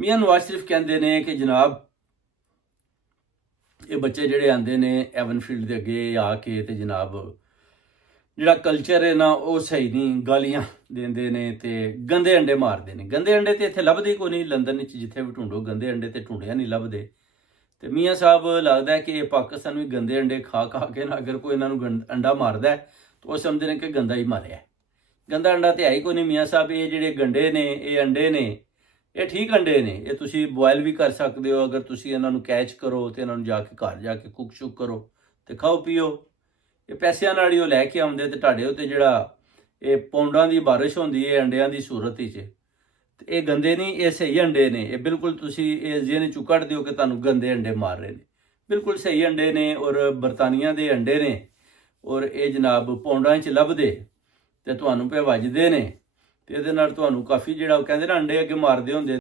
ਮੀਆਂ ਨਵਾਜ਼ ਸ਼ਰੀਫ ਕਹਿੰਦੇ ਨੇ ਕਿ ਜਨਾਬ ਇਹ ਬੱਚੇ ਜਿਹੜੇ ਆਉਂਦੇ ਨੇ ਐਵਨਫੀਲਡ ਦੇ ਅੱਗੇ ਆ ਕੇ ਤੇ ਜਨਾਬ ਜਿਹੜਾ ਕਲਚਰ ਹੈ ਨਾ ਉਹ ਸਹੀ ਨਹੀਂ, ਗਾਲੀਆਂ ਦਿੰਦੇ ਨੇ ਤੇ ਗੰਦੇ ਅੰਡੇ ਮਾਰਦੇ ਨੇ। ਗੰਦੇ ਅੰਡੇ ਤੇ ਇੱਥੇ ਲੱਭਦੇ ਕੋਈ ਨਹੀਂ, ਲੰਡਨ ਵਿੱਚ ਜਿੱਥੇ ਵੀ ਢੂੰਡੋ ਗੰਦੇ ਅੰਡੇ ਤੇ ਢੂੰਡਿਆ ਨਹੀਂ ਲੱਭਦੇ। ਤੇ ਮੀਆਂ ਸਾਹਿਬ ਲੱਗਦਾ ਕਿ ਇਹ ਪਾਕਿਸਤਾਨ ਵੀ ਗੰਦੇ ਅੰਡੇ ਖਾ ਕੇ ਨਾ ਅਗਰ ਕੋਈ ਇਹਨਾਂ ਨੂੰ ਅੰਡਾ ਮਾਰਦਾ ਤਾਂ ਉਹ ਸਮਝਦੇ ਨੇ ਕਿ ਗੰਦਾ ਹੀ ਮਾਰਿਆ। ਗੰਦਾ ਅੰਡਾ ਤੇ ਹੈ ਹੀ ਕੋਈ ਨਹੀਂ ਮੀਆਂ ਸਾਹਿਬ। ਇਹ ਜਿਹੜੇ ਗੰਡੇ ਨੇ, ਇਹ ਅੰਡੇ ਨੇ, ਇਹ ਠੀਕ ਅੰਡੇ ਨੇ। ਇਹ ਤੁਸੀਂ ਬੋਇਲ ਵੀ ਕਰ ਸਕਦੇ ਹੋ। ਅਗਰ ਤੁਸੀਂ ਇਹਨਾਂ ਨੂੰ ਕੈਚ ਕਰੋ ਤੇ ਇਹਨਾਂ ਨੂੰ ਜਾ ਕੇ ਘਰ ਜਾ ਕੇ ਕੁੱਕ ਸ਼ੁਕ ਕਰੋ ਤੇ ਖਾਓ ਪੀਓ। ਇਹ ਪੈਸਿਆਂ ਨਾਲ ਹੀ ਉਹ ਲੈ ਕੇ ਆਉਂਦੇ ਤੇ ਤੁਹਾਡੇ ਉੱਤੇ ਜਿਹੜਾ ਇਹ ਪੌਂਡਾਂ ਦੀ ਬਾਰਿਸ਼ ਹੁੰਦੀ ਹੈ ਅੰਡਿਆਂ ਦੀ ਸੂਰਤ ਵਿੱਚ। ਤੇ ਇਹ ਗੰਦੇ ਨਹੀਂ, ਇਹ ਸਹੀ ਅੰਡੇ ਨੇ। ਇਹ ਬਿਲਕੁਲ ਤੁਸੀਂ ਇਹ ਜਿਹਨੇ ਚੋਂ ਕੱਢ ਦਿਓ ਕਿ ਤੁਹਾਨੂੰ ਗੰਦੇ ਅੰਡੇ ਮਾਰ ਰਹੇ ਨੇ, ਬਿਲਕੁਲ ਸਹੀ ਅੰਡੇ ਨੇ ਔਰ ਬਰਤਾਨੀਆ ਦੇ ਅੰਡੇ ਨੇ। ਔਰ ਇਹ ਜਨਾਬ ਪੌਂਡਾਂ 'ਚ ਲੱਭਦੇ ਤੇ ਤੁਹਾਨੂੰ ਪੇ ਵੱਜਦੇ ਨੇ ਤੇ ਇਹਦੇ ਨਾਲ ਤੁਹਾਨੂੰ ਕਾਫੀ ਜਿਹੜਾ ਉਹ ਕਹਿੰਦੇ ਨਾ ਅੰਡੇ ਅੱਗੇ ਮਾਰਦੇ ਹੁੰਦੇ